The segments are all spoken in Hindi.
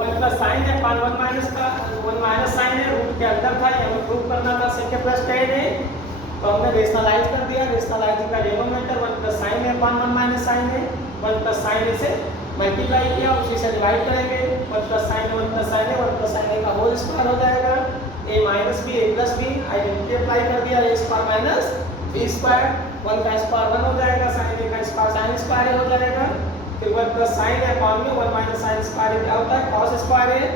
वन प्लस साइन है पान वन माइनस साइन है रूट के अंदर था, हमें प्रूव करना था सेक के प्लस टेन है, तो हमने रेशनलाइज कर दिया। रेशनलाइजिंग का डिनोमिनेटर वन प्लस साइन है पान वन माइनस साइन है, वन प्लस साइन से मल्टीप्लाई किया, उसी से डिवाइड करेंगे। वन प्लस साइन का होल स्क्वायर हो जाएगा, A minus B A plus B, identity apply कर दिया, A square minus B square, one का स्क्वायर वन हो जाएगा, साइन ए का स्क्वायर साइन स्क्वायर हो जाएगा। फिर वन प्लस साइन है अपॉन में वन माइनस साइन स्क्वायर क्या होता है कॉस स्क्वायर है,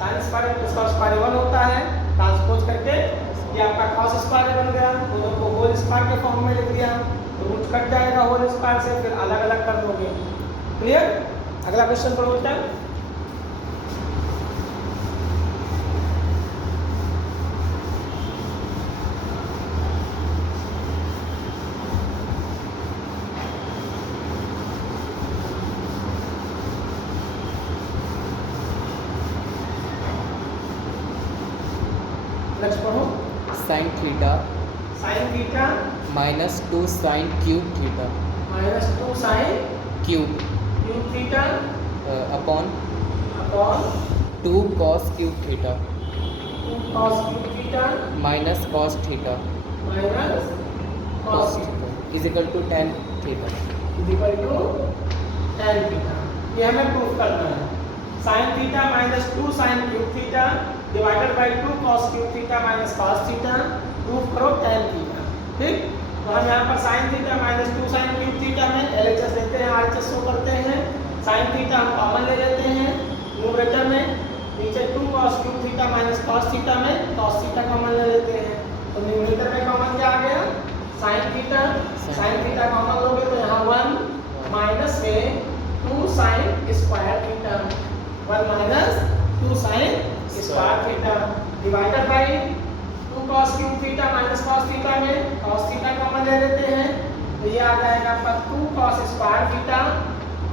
sine square plus cos square one होता है, ट्रांसपोज करके ये आपका कॉस स्क्वायर बन गया, दोनों को होल स्क्वायर के फॉर्म में लिख दिया, तो रूट कट जाएगा होल स्क्वायर से, फिर अलग अलग कर दोगे। क्लियर? अगला क्वेश्चन पढ़ो बेटा। नेक्स्ट पढ़ो। Sine theta minus 2 sine cube theta minus 2 sine cube cube theta upon upon 2 cos cube theta 2 cos cube theta minus cos theta minus cos theta is equal to tan theta equal to tan theta. ये हमें प्रूफ करना है। sin theta minus 2 sin cube theta divided by 2 cos cube theta minus cos theta, proof करो tan थीटा। ठीक, तो हम यहाँ पर sin theta minus 2 sin cube theta में LHS लेते हैं, RHS शो करते हैं, sin थीटा हम कॉमन ले लेते हैं न्यूमरेटर में, नीचे 2 cos cube theta minus cos theta में cos थीटा कॉमन ले लेते हैं, तो न्यूमरेटर में कॉमन क्या आ गया sin थीटा कॉमन लोगे तो यहाँ 1 माइनस में 2 sin square theta, 1 minus 2 sin square theta divided by 2 cos cube theta minus cos theta में cos थीटा कॉमन ले लेते हैं, तो ये आ जाएगा आपका 2 cos स्क्वायर थीटा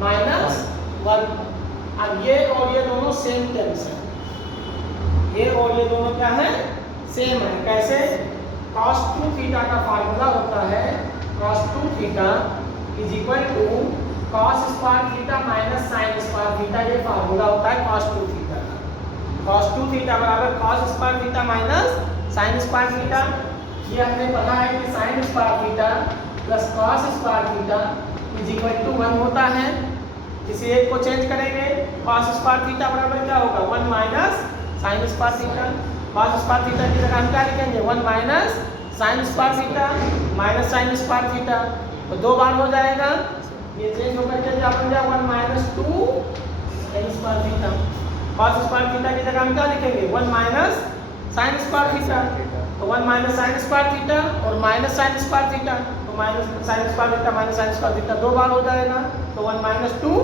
माइनस 1। अब ये और ये दोनों सेम टर्म्स हैं, ये और ये दोनों क्या है सेम है। कैसे? cos 2 थीटा का फार्मूला होता है cos 2 theta is equal to cos square theta minus sin square theta, ये फार्मूला होता है cos 2 थीटा का। cos 2 थीटा बराबर cos square theta minus sin square theta, ये हमने पढ़ा है कि sin square theta plus cos square theta is equal to 1 होता है। इसी एक को चेंज करेंगे, cos स्क्वायर थीटा बराबर क्या होगा 1 minus sin square theta, cos square theta की जगह हम क्या लिखेंगे 1 minus sin square theta minus sin square theta, तो 2 बार हो जाएगा, ये चेंज होकर के क्या बन जाएगा 1 minus 2 sin square theta, cos square theta की जगह हम क्या लिखेंगे 1 माइनस sin स्क्वायर थीटा, तो 1 माइनस sin स्क्वायर थीटा और माइनस sin स्क्वायर थीटा, तो minus sin square theta minus sin square theta 2 बार हो जाएगा, तो 1 माइनस 2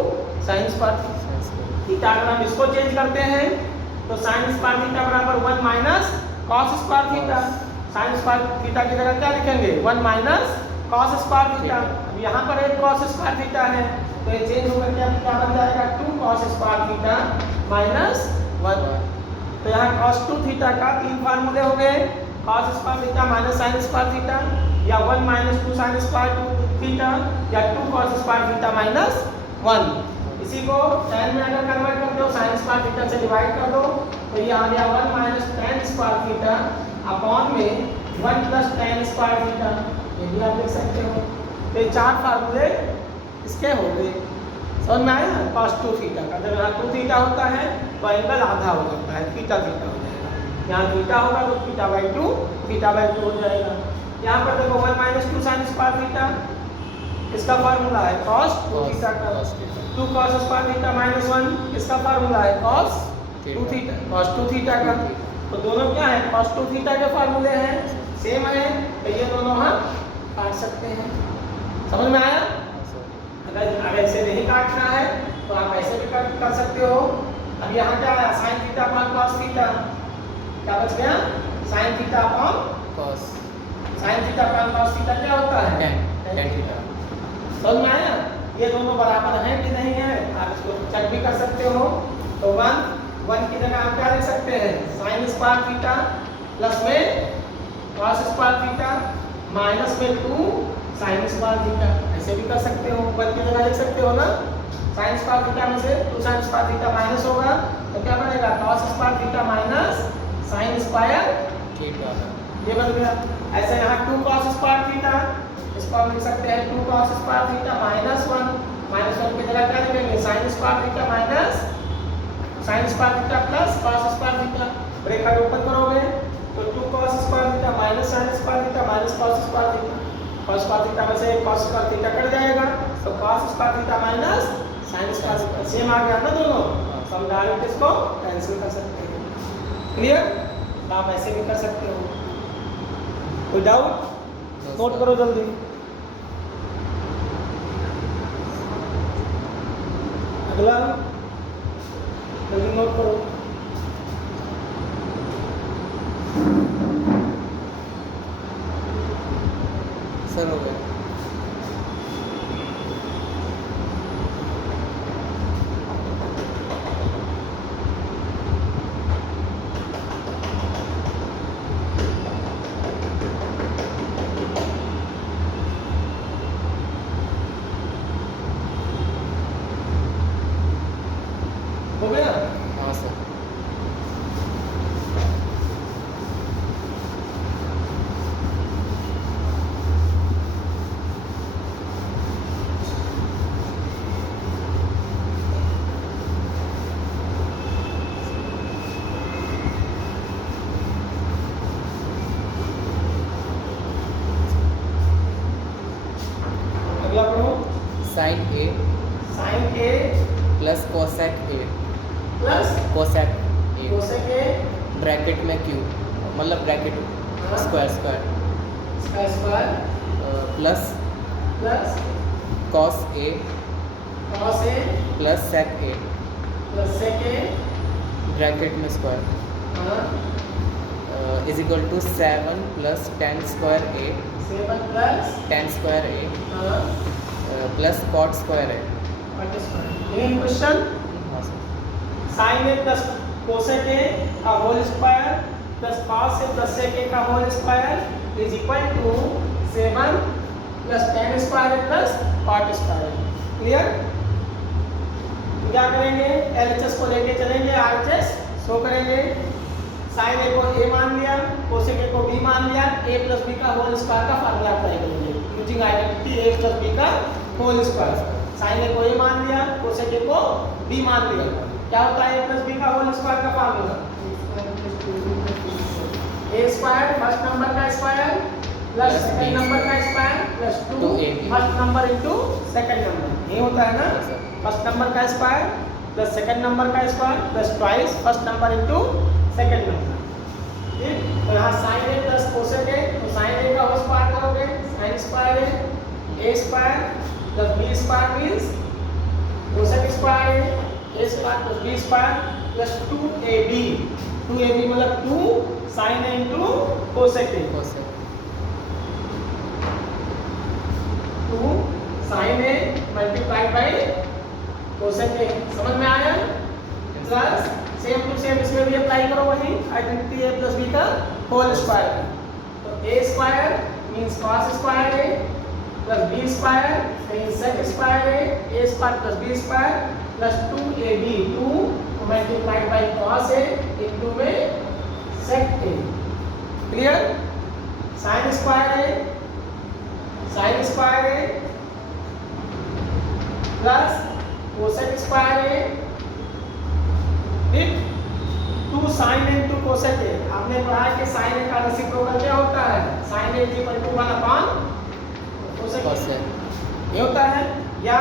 sin स्क्वायर थीटा। अगर हम इसको चेंज करते हैं तो sin स्क्वायर थीटा बराबर 1 minus cos square theta, sin square theta की जगह क्या लिखेंगे 1 माइनस cos स्क्वायर थीटा। अब यहाँ पर एक cos स्क्वायर थीटा है, तो ये चेंज होकर के अब क्या बन जाएगा 2 cos स्क्वायर थीटा माइनस 1। तो यहाँ cos 2 थीटा का 3 फार्मूले हो गए, cos square theta minus sin square theta, या 1 माइनस 2 sin स्क्वायर थीटा, या 2 cos स्क्वायर थीटा माइनस 1। इसी को tan में अगर कन्वर्ट कर दो sin स्क्वायर थीटा से डिवाइड कर दो, तो ये आ गया 1 minus tan square theta upon में 1 प्लस tan स्क्वायर थीटा, ये भी आप देख सकते हो। तो ये 4 फार्मूले इसके हो गए, समझ में आया? cos 2 थीटा का जब यहाँ 2 थीटा होता है तो एंगल आधा हो जाता है, थीटा हो जाएगा, यहाँ थीटा होगा तो थीटा बाई 2 हो जाएगा। यहाँ पर देखो 1 माइनस 2 sin स्क्वायर थीटा, इसका फार्मूला है cos 2 थीटा का, 2 cos स्क्वायर थीटा माइनस 1 इसका फार्मूला है cos 2 थीटा का, तो दोनों क्या है cos 2 थीटा के फार्मूले हैं, सेम है, तो ये दोनों हम काट सकते हैं। समझ में आया? अगर ऐसे नहीं काटना है तो आप ऐसे भी कर सकते हो। अब यहाँ क्या आया sin theta upon cos theta, क्या बच गया sin theta upon cos sin theta upon cos theta क्या होता है tan थीटा। समझ में आया? ये दोनों बराबर हैं कि नहीं है, आप इसको चेक भी कर सकते हो। तो 1 की जगह आप क्या लिख सकते हैं sin स्क्वायर थीटा प्लस में cos स्क्वायर थीटा माइनस में 2 sin स्क्वायर थीटा, ऐसे भी कर सकते हो, 1 की जगह लिख सकते हो ना साइन स्क्वायर थीटा में से 2 साइन स्क्वायर थीटा माइनस होगा तो क्या बनेगा cos square theta minus sine square theta. ये बन गया। ऐसे यहाँ 2 cos स्क्वायर थीटा, इसको हम लिख सकते हैं 2 cos स्क्वायर थीटा माइनस 1 की जगह क्या लिखेंगे sine square theta minus sine square theta plus cos square theta. Bracket open करोगे तो 2 cos square theta minus sine square theta minus cos square theta. cos square theta में से cos स्क्वायर थीटा कट जाएगा तो cos square theta minus sine square theta same आ गया ना दोनों। तो हम डायरेक्ट इसको कैंसिल कर सकते हैं। क्लियर? आप ऐसे भी कर सकते हो। कोई डाउट? नोट करो जल्दी। अगला जल्दी नोट करो। सर हो गया। हो गया? हाँ सर। अगला पढ़ो। Sine A sine A plus cosec A plus cosec A cosec A bracket में क्यू मतलब ब्रैकेट हाँ। स्क्वायर स्क्वायर इसका square plus plus cos A cos A plus sec A plus sec A bracket में स्क्वायर हाँ is equal to 7 plus 10 square A 7 plus 10 square A हाँ plus cot square A. what is square? Any question? हाँ sir. sin a plus cosec a का whole square plus cos a plus sec a का whole square is equal to 7 plus 10 square plus cot square. Clear? क्या करेंगे LHS को लेके चलेंगे RHS शो करेंगे। sin a को a मान लिया cosec a को b मान लिया a plus b का होल स्क्वायर का फार्मूला अप्लाई करेंगे using identity a plus b का होल स्क्वायर। sin a को a मान लिया cosec a को b मान लिया क्या होता है a plus b का होल स्क्वायर का formula a square first number का स्क्वायर प्लस सेकंड नंबर का square plus 2 first number into second number ये होता है ना। फर्स्ट नंबर का स्क्वायर प्लस सेकंड नंबर का square plus twice first number into second number. ठीक तो यहाँ sin a plus cosec a तो sin a का होल स्क्वायर करोगे sin square a square plus b square means cosec square a square plus b square plus 2ab मतलब 2 sin a into cosec a cosec 2 sin a multiplied by cosec a समझ में आया? प्लस सेम टू सेम इसमें भी अप्लाई करो वही आइडेंटिटी a प्लस b का होल स्क्वायर। तो a square means cos square a plus b square means sec square a square plus b square plus 2ab 2 multiplied by cos a into में sec a। Clear? sin square a plus cosec square a ठीक 2 sin a into cosec a। आपने पढ़ा है कि sin a का रेसिप्रोकल क्या होता है sin a is equal to 1 upon cosec a cosec ये होता है या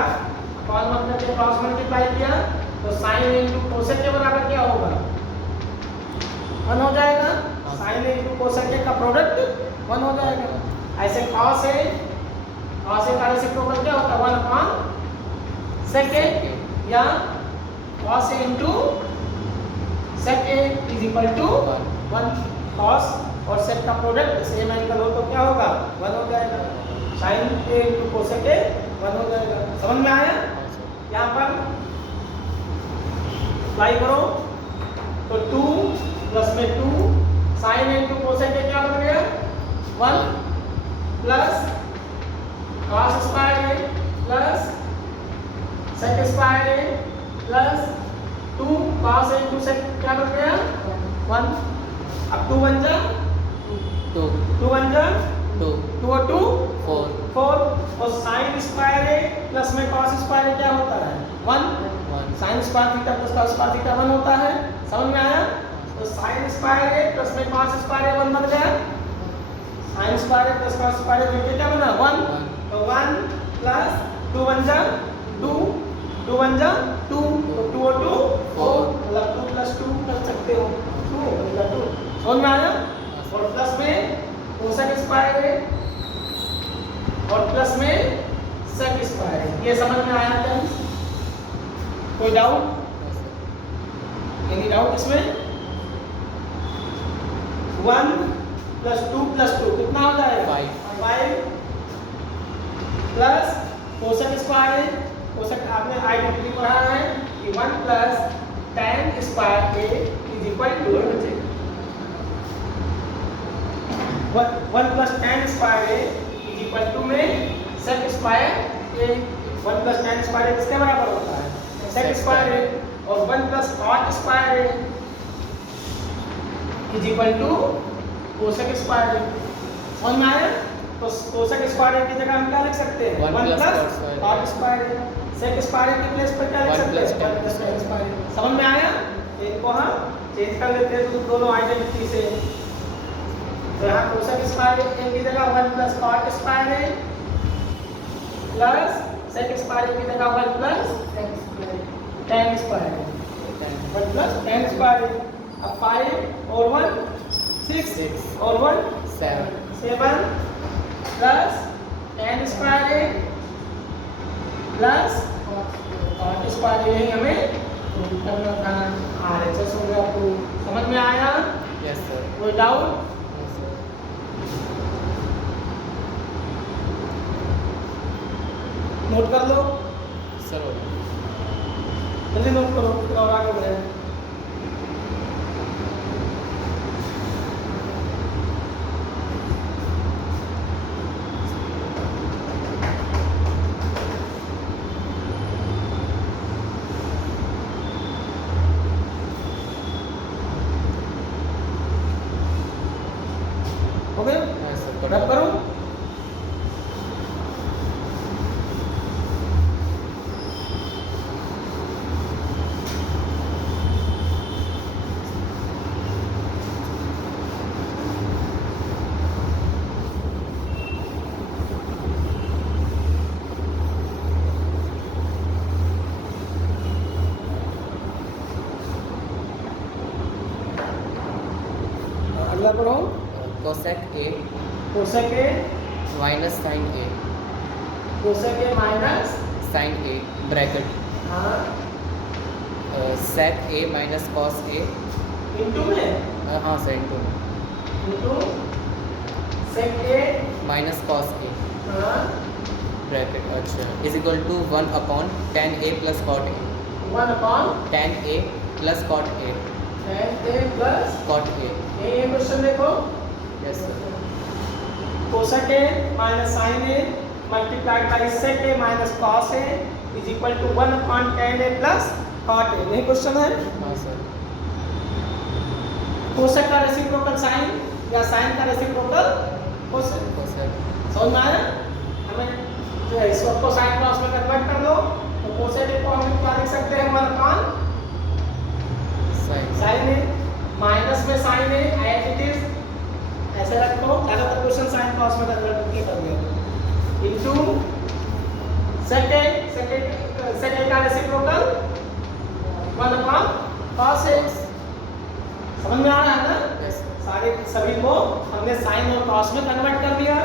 कॉल मतलब के क्रॉस मल्टीप्लाई किया तो sin a into cosec के बराबर क्या होगा 1 हो जाएगा। sin a into cosec का प्रोडक्ट 1 हो जाएगा। ऐसे cos a का रेसिप्रोकल क्या होता है 1 upon sec a या cos a into sec a is equal to 1 cos और sec का प्रोडक्ट सेम एंगल हो तो क्या होगा 1 हो जाएगा। sin a into cosec a 1 हो जाएगा। समझ में आया? यहाँ पर अप्लाई करो तो 2 प्लस में 2 sin a into cosec a क्या बन गया 1 plus cos square a plus sec square A plus 2 cos A into sec क्या बन गया 1। अब 2 बन जा 2 2 बन जा 2 2 और 2 4 4 और साइन स्क्वायर ए प्लस में cos स्क्वायर ए क्या होता है 1। 1 sign square theta plus cos square theta 1 होता है। समझ में आया? तो साइन स्क्वायर ए प्लस में cos स्क्वायर ए 1 बन गया। Sine square A plus cos square ए मिलके क्या बना 1। तो 1 प्लस 2 बन जा 2 2 बन जा 2 तो 2 और 2 4 मतलब 2 प्लस 2 कर सकते हो 2 मतलब 2। समझ में आया? और प्लस में कोसेक स्क्वायर है और प्लस में सेक स्क्वायर है। ये समझ में आया क्या? कोई डाउट? एनी डाउट इसमें? 1 प्लस 2 प्लस 2 कितना हो जाएगा 5 प्लस कोसेक स्क्वायर है। कोसेक आपने आइडेंटिटी पढ़ा है कि 1 plus tan square A is equal to 1 plus tan square A is equal to में sec square A 1 plus tan square A किसके बराबर होता है सेक स्क्वायर ए और 1 plus cot square A is equal to cosec square A. समझ में आया? तो कोसेक स्क्वायर ए की जगह हम क्या लिख सकते हैं 1 प्लस cot स्क्वायर ए। सेक स्क्वायर ए की प्लेस पर क्या लिख सकते हैं 1 प्लस tan स्क्वायर ए। समझ में आया? इनको हम चेंज कर लेते हैं तो दोनों आइडेंटिटी से। तो यहाँ कोसेक स्क्वायर ए की जगह 1 plus cot square A plus sec square ए की जगह 1 plus tan square A 1 plus tan square ए। अब 5 और 1 6 और 1 7 plus tan square A plus cot square ए। यही हमें करना था। RHS हो गया। आपको समझ में आया? यस सर कोई डाउट? नोट कर लो सर जल्दी नोट करो फिर और आगे बढ़े। हो गया? रब करो। अगला पढ़ो। Cosec A cosec A minus sine A cosec A minus sine A bracket हाँ sec A minus cos A into में हाँ sir into into sec A minus cos A हाँ ब्रैकेट अच्छा is equal to 1 upon tan A plus cot A 1 upon tan A plus cot A tan A plus cot A ये क्वेश्चन देखो yes sir cosec A minus sine A multiplied by sec A minus cos A is equal to 1 upon tan A plus cot A. यही क्वेश्चन है। हाँ सर कोसेक का रेसिप्रोकल साइन या साइन का रेसिप्रोकल कोसेक। कोसेक समझ में आया? हमें जो है इसको आपको साइन क्रॉस में कन्वर्ट कर दो तो कोसेक को हम क्या लिख सकते हैं 1 upon sine sine A minus में sine A as it is ऐसे रखो। ज्यादातर क्वेश्चन साइन क्रॉस में कन्वर्ट करके कर दिया इनटू सेक का रेसिप्रोकल 1 अपॉन cos ए। समझ में आ रहा है ना? यस सारे सभी को हमने साइन और कॉस में कन्वर्ट कर दिया।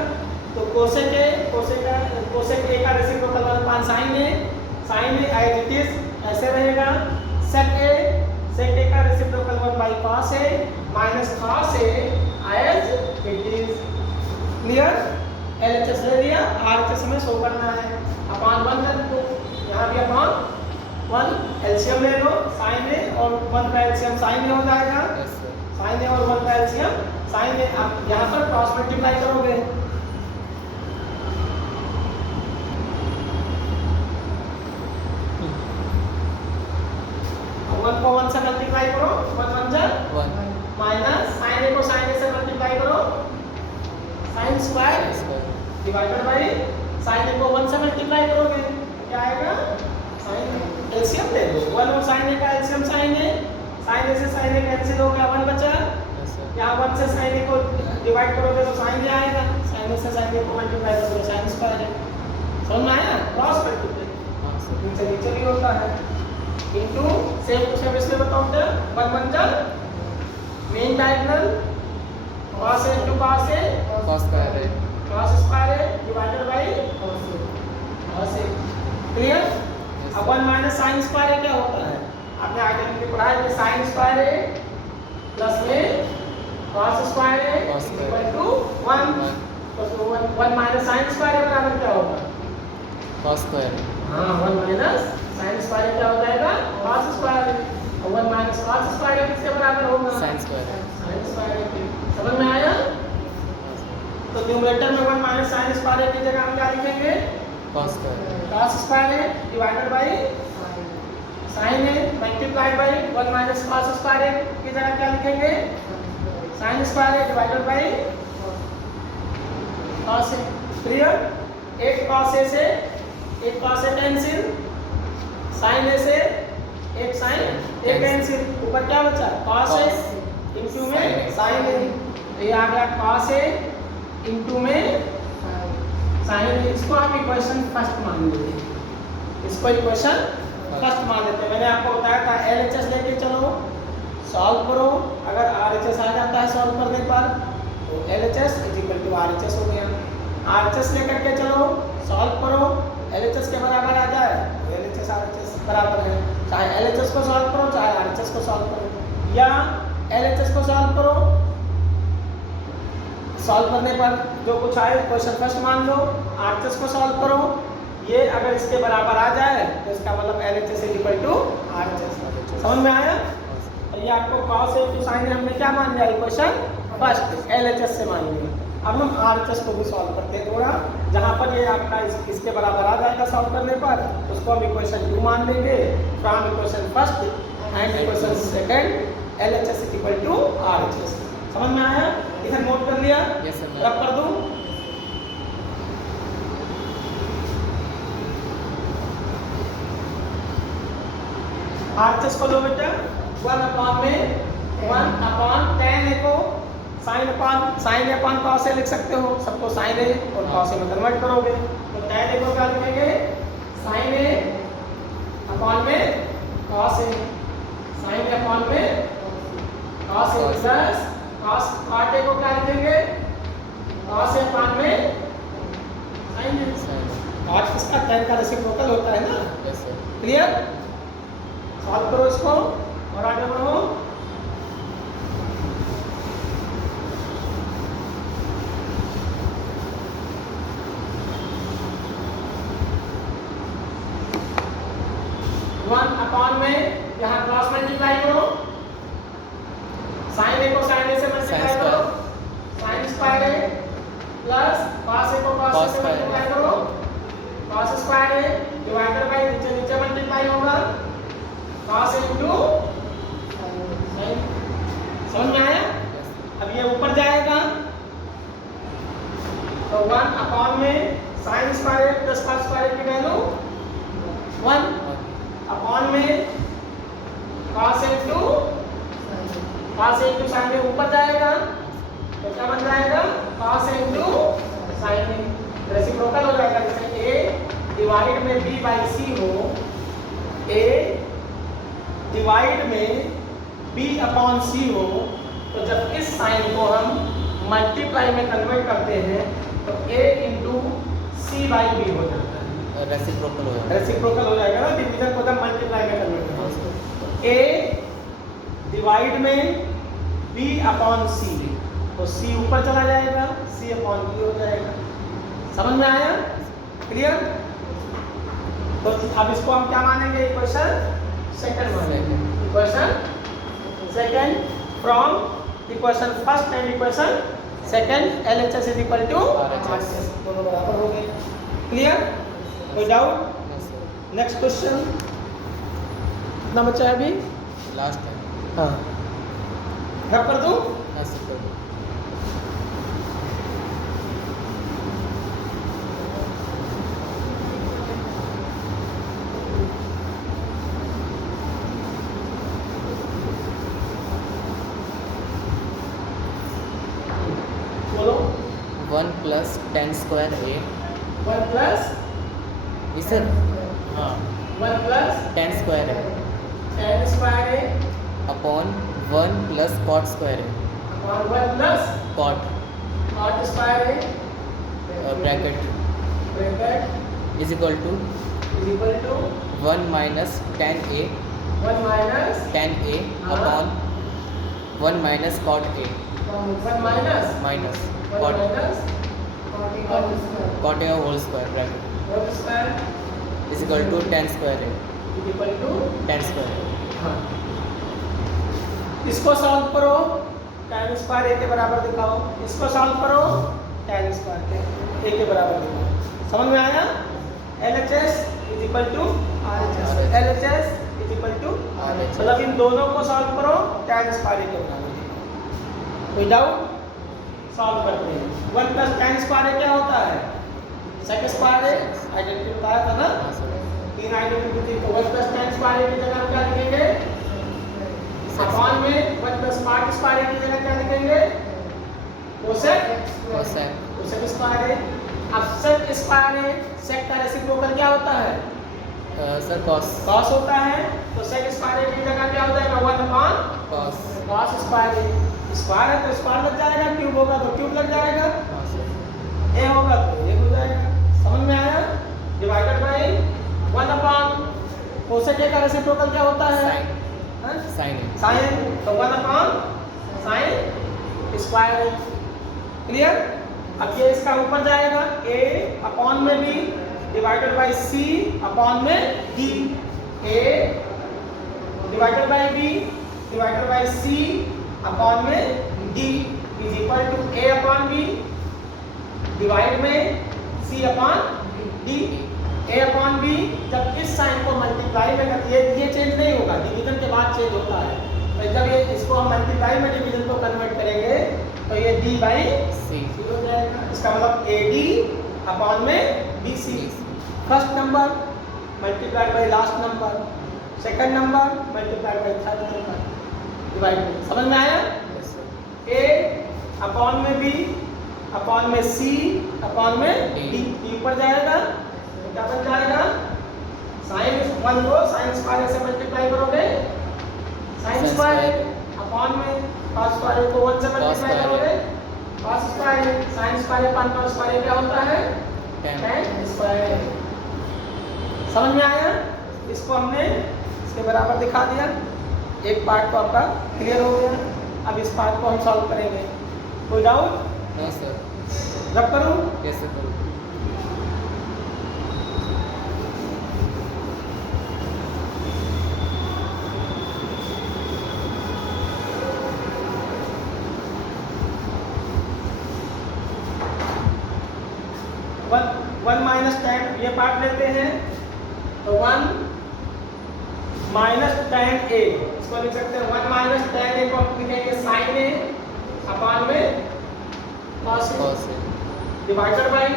तो कोसेक ए का reciprocal 1 upon sine A as it is ऐसे रहेगा। सेक ए का reciprocal 1 by cos A minus cos A as it is. Clear? LHS ले लिया, RHS हमें शो करना है। अपॉन 1 कर दो, यहाँ भी अपॉन 1 एलसीएम ले लो साइन ए और 1 का एलसीएम साइन ए हो जाएगा। यस सर साइन ए और 1 का एलसीएम साइन ए। आप यहाँ पर क्रॉस मल्टीप्लाई करोगे 1 को 1 से मल्टीप्लाई करो, 1 1 जा 1 माइनस साइन ए को साइन ए से मल्टीप्लाई करो, sine square divided by sine A को 1 से मल्टीप्लाई करोगे क्या आएगा, साइन एलसीएम ले लो, 1 और साइन ए का एलसीएम साइन ए से साइन ए कैंसिल हो गया, 1 बचा, यहाँ 1 से साइन ए को डिवाइड करोगे तो साइन ए आएगा, साइन ए से साइन ए को मल्टीप्लाई करोगे साइन स्क्वायर है, समझ में आया, क्रॉस मल्टीप्लाई नीचे नीचे भी होता है, इनटू सेम टू सेम इसलिए बताऊं तो 1 1 जा main diagonal cos a into cos a cos square है cos स्क्वायर है divided by cos a, clear. अब 1 माइनस साइन स्क्वायर है क्या होता है, आपने आगे भी पढ़ा है कि साइन स्क्वायर है प्लस में cos स्क्वायर है इक्वल टू 1, तो 1 माइनस साइन स्क्वायर है बराबर क्या होगा, cos स्क्वायर। हाँ 1 माइनस साइन स्क्वायर क्या हो जाएगा, cos स्क्वायर, और 1 माइनस cos स्क्वायर किसके बराबर होगा, sin स्क्वायर। साइन स्क्वायर, समझ में आया। तो न्यूमरेटर में 1 माइनस साइन स्क्वायर की जगह हम क्या लिखेंगे, cos square. cos square divided bye sin है multiplied by 1 minus cos square की जगह क्या लिखेंगे, sin square divided bye cos a, clear. एक cos a से एक cos a cancel, sin a से एक sin a कैंसिल, ऊपर क्या बचा cos a इनटू में sin a, ये आ गया cos a इनटू में sin a, इसको आप इक्वेशन फर्स्ट मान लीजिए, इसको इक्वेशन फर्स्ट मान लेते हैं। मैंने आपको बताया था LHS लेके चलो सॉल्व करो, अगर RHS आ जाता है सॉल्व करने पर तो LHS इक्वल टू RHS हो गया, RHS लेकर के चलो सॉल्व करो, LHS के बराबर आ जाए तो LHS RHS बराबर है, चाहे LHS को सॉल्व करो चाहे RHS को सॉल्व करो, या LHS को सॉल्व करो, सॉल्व करने पर जो कुछ आए क्वेश्चन फर्स्ट मान लो, RHS को सॉल्व करो, ये अगर इसके बराबर आ जाए तो इसका मतलब LHS इक्वल टू RHS, समझ में आया। और ये आपको cos a to sin a हमने क्या मान लिया, इक्वेशन फर्स्ट LHS से मान लिया। अब हम RHS को भी सॉल्व करते हैं थोड़ा, जहाँ पर ये आपका इसके बराबर आ जाएगा सॉल्व करने पर उसको हम इक्वेशन 2 मान लेंगे, from equation first and equation second LHS equal to RHS, समझ में आया। इधर नोट कर लिया, यस सर। रब कर दूं, RHS को लो बेटा 1 अपॉन में 1 अपॉन tan a को sin अपॉन cos a लिख सकते हो, सबको sin a और cos a में कन्वर्ट करोगे तो tan a को क्या लिखेंगे, sin a अपॉन में cos a, sin a upon में cos a plus cot a को क्या लिखेंगे, cos a अपॉन में sin a, cot किसका tan का रेसिप्रोकल होता है ना, यस सर। क्लियर। सॉल्व करो इसको और आगे बढ़ो, वन अपॉन में यहाँ क्रॉस मल्टीप्लाई करो, साइन ए को साइन ए से मल्टीप्लाई करो, sine square A plus cos ए को cos ए से मल्टीप्लाई करो, cos square A divided by नीचे नीचे मल्टीप्लाई होगा cos a into sin, समझ में आया। अब ये ऊपर जाएगा तो 1 अपॉन में sin square plus cos square की वैल्यू 1 अपॉन में cos a into sin a ऊपर जाएगा तो क्या बन जाएगा cos a into sin a, reciprocal हो जाएगा, जैसे a डिवाइड में b by c हो, a डिवाइड में b अपॉन c हो, तो जब इस साइन को हम मल्टीप्लाई में कन्वर्ट करते हैं तो a into c by b हो जाता है, रेसिप्रोकल हो जाएगा, रेसिप्रोकल हो जाएगा ना, डिवीजन को जब मल्टीप्लाई में कन्वर्ट करते हैं। a डिवाइड में b अपॉन c, तो c ऊपर चला जाएगा, c अपॉन b हो जाएगा, समझ में आया, क्लियर। तो अब इसको हम क्या मानेंगे, इक्वेशन सेकंड मानेंगे, equation second from equation first and equation second LHS is equal to RHS, दोनों बराबर हो गए, क्लियर। कोई डाउट, नेक्स्ट क्वेश्चन कितना बचा है अभी, लास्ट है। हाँ, रब कर दूँ? हाँ सर कर दो। बोलो। 1 plus 10 square A. 1 plus ji sir, हाँ 1 प्लस 10 स्क्वायर है 10 स्क्वायर है अपॉन 1 प्लस कॉट स्क्वायर है। और 1 प्लस कॉट कॉट स्क्वायर है bracket bracket is equal to is equal to 1 minus 10a 1 minus 10a हाँ। Upon 1 minus cot A 1 minus minus 1 cot minus cot A whole square bracket whole square is equal to 10 square है इज इक्वल टू 10 स्क्वायर। हाँ। इसको सॉल्व करो, tan स्क्वायर ए के बराबर दिखाओ। इसको सॉल्व करो, tan स्क्वायर ए के बराबर दिखाओ। समझ में आया? LHS is equal to RHS। LHS is equal to RHS। मतलब इन दोनों को सॉल्व करो, tan स्क्वायर ए के बराबर दिखाओ। कोई डाउट? सॉल्व करते हैं। 1 प्लस tan स्क्वायर ए क्या होता है? सेक स्क्वायर ए, आइडेंटिटी बताया था ना? हाँ सर। तीन आइडेंटिटी थी, तो 1 प्लस tan स्क्वायर ए की जगह हम क्या लिखेंगे? अपॉन में 1 प्लस कॉट स्क्वायर ए की जगह क्या लिखेंगे? कोसेक कोसेक कोसेक स्क्वायर ए। अब सेक स्क्वायर ए, सेक का रेसिप्रोकल क्या होता है? सर कॉस कॉस होता है, तो सेक स्क्वायर ए की जगह क्या हो जाएगा? 1 अपॉन कॉस। कॉस स्क्वायर ए। स्क्वायर है तो स्क्वायर लग जाएगा, क्यूब होगा तो क्यूब लग जाएगा, हाँ सर। ए होगा तो ए हो जाएगा। समझ में आया? Divided by 1 upon cosec A का रेसिप्रोकल क्या होता है? साइन हाँ? साइन साइन, तो 1 अपॉन साइन स्क्वायर है। क्लियर? अब ये इसका ऊपर जाएगा, a अपॉन में b divided by c upon में d। a divided by b divided by c upon में d is equal to a upon b divide में c upon d। a upon b जब इस साइन को मल्टीप्लाई में करते हैं, ये चेंज नहीं होगा, डिवीजन के बाद चेंज होता है। तो जब ये इसको हम मल्टीप्लाई में डिवीजन को कन्वर्ट करेंगे तो ये d बाई सी c हो जाएगा। इसका मतलब ad अपॉन में bc। First number multiplied by last number, second number multiplied by third number, divide में। समझ में आया? Yes sir. a अपॉन में b अपॉन में c अपॉन में d ऊपर जाएगा तो क्या बन जाएगा? साइन 1 को साइन स्क्वायर से मल्टीप्लाई करोगे, साइन स्क्वायर अपॉन में cos स्क्वायर को 1 से मल्टीप्लाई करोगे, cos square sine square upon cos square क्या होता है? tan square. समझ में आया? इसको हमने इसके बराबर दिखा दिया। एक पार्ट तो आपका क्लियर हो गया। अब इस पार्ट को हम सॉल्व करेंगे। कोई डाउट? No sir. रब करूं? Yes sir. 1 माइनस tan ये पार्ट लेते हैं, तो 1 माइनस tan a इसको लिख सकते हैं। 1 माइनस tan a को हम लिखेंगे sin a अपॉन में cos a divided bye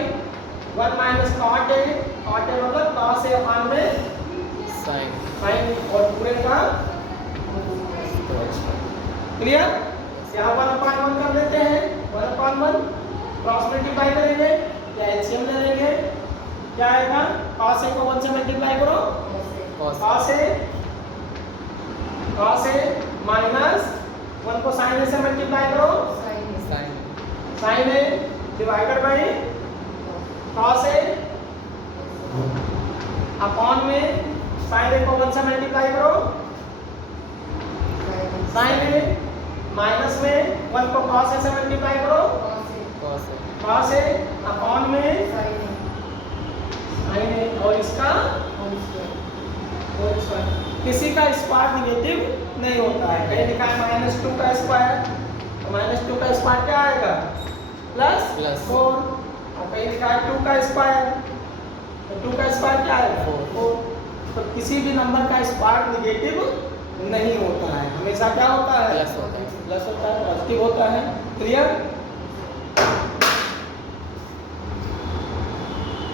1 minus cot a मतलब cos a अपॉन में साइन sin और पूरे का क्लियर? यहाँ 1 अपॉन 1 कर लेते हैं, 1 अपॉन 1 क्रॉस मल्टीप्लाई करेंगे या एलसीएम ले लेंगे, क्या आएगा? cos a को 1 से मल्टीप्लाई करो, cos a माइनस 1 को sin a से मल्टीप्लाई करो, sin a divided bye cos a upon में sin a को 1 से मल्टीप्लाई करो, sin a माइनस में 1 को cos a से मल्टीप्लाई करो, cos a अपॉन में sin a और इसका होल स्क्वायर। किसी का स्क्वायर नेगेटिव नहीं होता है। कहीं लिखा है -2 का स्क्वायर, तो -2 का स्क्वायर क्या आएगा? प्लस 4। और कहीं लिखा है 2 का स्क्वायर, तो 2 का स्क्वायर क्या आएगा? 4। तो किसी भी नंबर का स्क्वायर नेगेटिव नहीं होता है। हमेशा क्या होता है? प्लस होता है। प्लस होता है, पॉजिटिव होता है। क्लियर?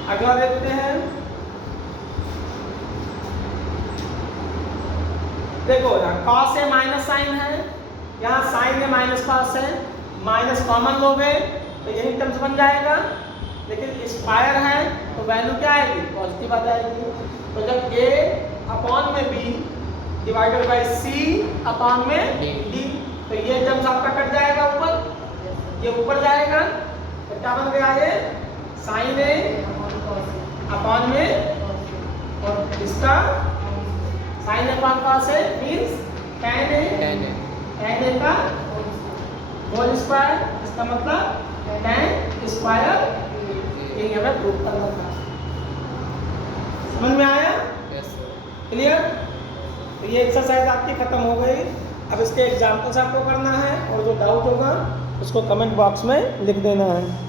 अगला देखते हैं। देखो यहाँ कॉस है माइनस साइन है, यहाँ साइन है माइनस कॉस है, माइनस कॉमन लोगे तो यही टर्म्स बन जाएगा, लेकिन स्क्वायर है तो वैल्यू क्या आएगी? पॉजिटिव आ जाएगी। तो जब a अपॉन में b divided by c upon में d, तो ये टर्म्स आपका कट जाएगा ऊपर, ये ऊपर जाएगा, तो क्या बन गया ये? साइन a अपॉन में, और इसका साइन अपॉन कॉस है मींस tan a का होल स्क्वायर, इसका मतलब tan स्क्वायर, ये हमें प्रूव करना था। समझ में आया? Yes sir. क्लियर? तो ये एक्सरसाइज आपकी खत्म हो गई। अब इसके एग्जाम्पल्स आपको करना है, और जो डाउट होगा उसको कमेंट बॉक्स में लिख देना है।